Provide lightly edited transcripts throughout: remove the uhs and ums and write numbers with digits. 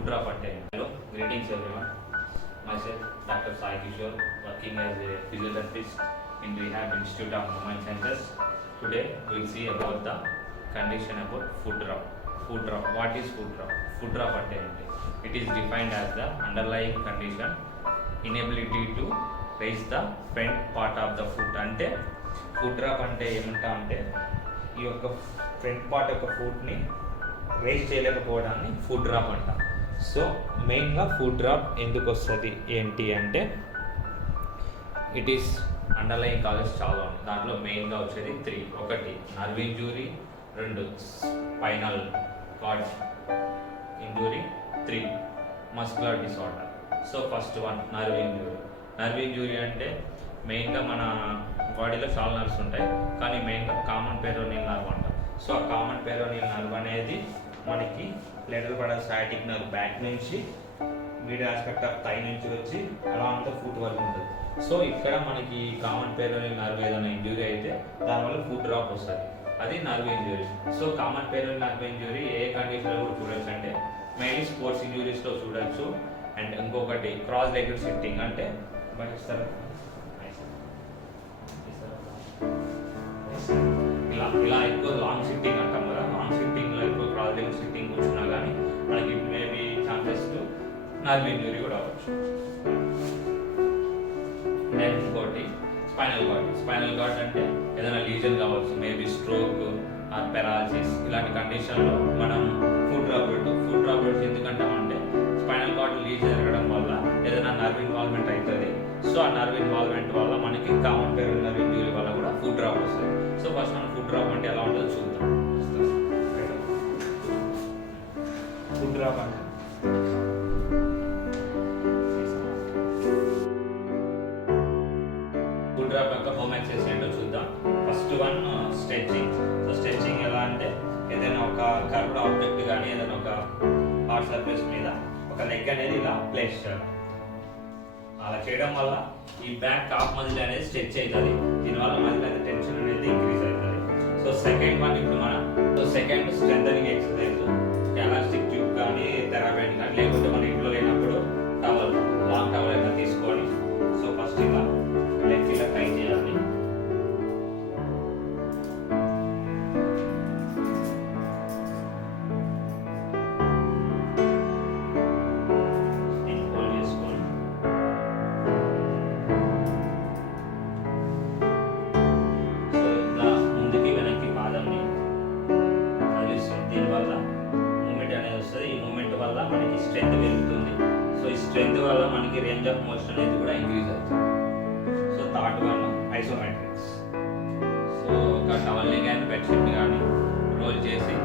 foot drop attend. Hello, greetings everyone. Myself, Dr. Sai Kishore, working as a physiotherapist in Rehab Institute of Movement Sciences. Today, we will see about the condition about foot drop. Foot drop. What is foot drop? Foot drop attend. It is defined as the underlying condition, inability to raise the front part of the foot. అంటే foot drop అంటే ఏమంటా అంటే ఈ యొక్క front part యొక్క ఫుట్ని race చేయలేకపోవడాన్ని foot drop అంట. So మెయిన్గా foot drop ఎందుకు వస్తుంది ఏంటి అంటే ఇట్ ఈస్ అండర్లైన్ కాజెస్ చాలా ఉన్నాయి. దాంట్లో మెయిన్గా వచ్చేది 3. 1 nerve injury, 2 spinal cord injury, 3 muscular disorder. So first one nerve injury. Nerve injury అంటే మెయిన్గా మన బాడీలో చాలా నర్వ్స్ ఉంటాయి, కానీ మెయిన్గా కామన్ పెరోనియల్ నర్వ్ అంటాం. సో ఆ కామన్ పెరోనియల్ నర్వ్ అనేది మనకి lateral paddle sciatic nerve back నుంచి మిడ్ ఆస్పెక్ట్ ఆఫ్ థై నుంచి వచ్చి అలాంగ్ ద ఫుట్ వరకు ఉంటుంది. సో ఇక్కడ మనకి కామన్ పెరోనియల్ నర్వ్ ఏదైనా ఇంజూరీ అయితే దానివల్ల ఫుట్ డ్రాప్ వస్తుంది, అది nerve injury. So common peroneal nerve injury ఏ కండిషన్లో కూడా చూడొచ్చు అంటే మెయిన్లీ స్పోర్ట్స్ ఇంజూరీస్లో చూడొచ్చు. అండ్ ఇంకొకటి క్రాస్ లెగ్డ్ సిట్టింగ్ అంటే ఇలా ఎక్కువ లాంగ్ సిట్టింగ్ అంటాం కదా, లాంగ్ సిట్టింగ్లో ఎక్కువ క్రాస్ లెగ్ సిట్టింగ్ కూర్చున్నా కానీ మనకి మేబీ ఛాన్సెస్ నర్వ్ ఇంజూరీ కూడా అవ్వచ్చు. అండ్ ఇంకోటి స్పైనల్ కార్డ్. స్పైనల్ కార్డ్ అంటే ఏదైనా లీజన్ కావచ్చు, మేబీ స్ట్రోక్ ఆర్ పెరాలసిస్, ఇలాంటి కండిషన్లో మనం ఫుట్ డ్రాప్ ఎందుకంటామంటే స్పైనల్ కార్డ్ లీజన్ జరగడం వల్ల ఏదైనా నర్వ్ ఇన్వాల్వ్మెంట్ అవుతుంది. సో ఆ నర్వ్ ఇన్వాల్వ్మెంట్ వల్ల మనకి కామన్ పెరోనియల్ నర్వ్ ఇంజూరీ వల్ల కూడా ఫుట్ డ్రాప్ వస్తుంది. సో ఫస్ట్ మనం ఫుట్ డ్రాప్ అంటే ఎలా ఉంటుందో చూద్దాం. ఫుట్ డ్రాప్ అంటే ఫుట్ డ్రాప్ యొక్క హోమ్ ఎక్సర్సైజ్ ఏంటో చూద్దాం. First one stretching. So stretching ఎలా అంటే ఏదైనా ఒక కర్వ్డ్ ఆబ్జెక్ట్ కానీ ఏదైనా ఒక హార్డ్ సర్ఫేస్ మీద ఒక లెగ్ అనేది ఇలా ప్లేస్ చేయాలి. అలా చేయడం వల్ల ఈ బ్యాక్ కాఫ్ మజిల్ అనేది స్ట్రెచ్ అవుతుంది, దీనివల్ల మజిల్ అనేది టెన్షన్ అనేది ఇంక్రీజ్ అవుతుంది. సో సెకండ్ వన్ ఇప్పుడు second strengthening exercise, elastic tube కానీ థెరాబెండ్ కానీ లేకపోతే మన ఇంట్లో లేనప్పుడు టవల్, లాంగ్ టవల్ అయితే తీసుకొని సో ఫస్ట్ ఇలా లెగ్ ఇలా టైట్ చేయాలి. మనకి స్ట్రెంత్ పెరుగుతుంది. సో ఈ స్ట్రెంత్ వల్ల మనకి రేంజ్ ఆఫ్ మోషన్ అనేది కూడా ఇంక్రీజ్ అవుతుంది. So third one isometrics. So ఒక టవల్ని కానీ బెడ్షీట్ కానీ రోల్ చేసి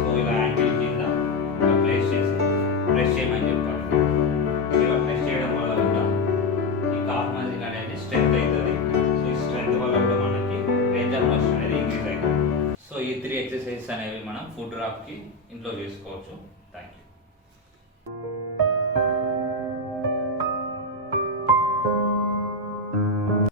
సో ఇలా యాంగిల్ కింద ప్లేస్ చేయమని చెప్పాలి. ఇలా ప్రెస్ చేయడం వల్ల కూడా ఈ కాఫ్ మజిల్ అనేది స్ట్రెంత్ అవుతుంది. సో ఈ స్ట్రెంత్ వల్ల కూడా మనకి రేంజ్ ఆఫ్ మోషన్ అనేది ఇంక్రీజ్ అవుతుంది. సో ఈ 3 ఎక్సర్సైజెస్ అనేవి మనం ఫుట్ డ్రాప్కి ఇంట్లో చేసుకోవచ్చు. Thank you.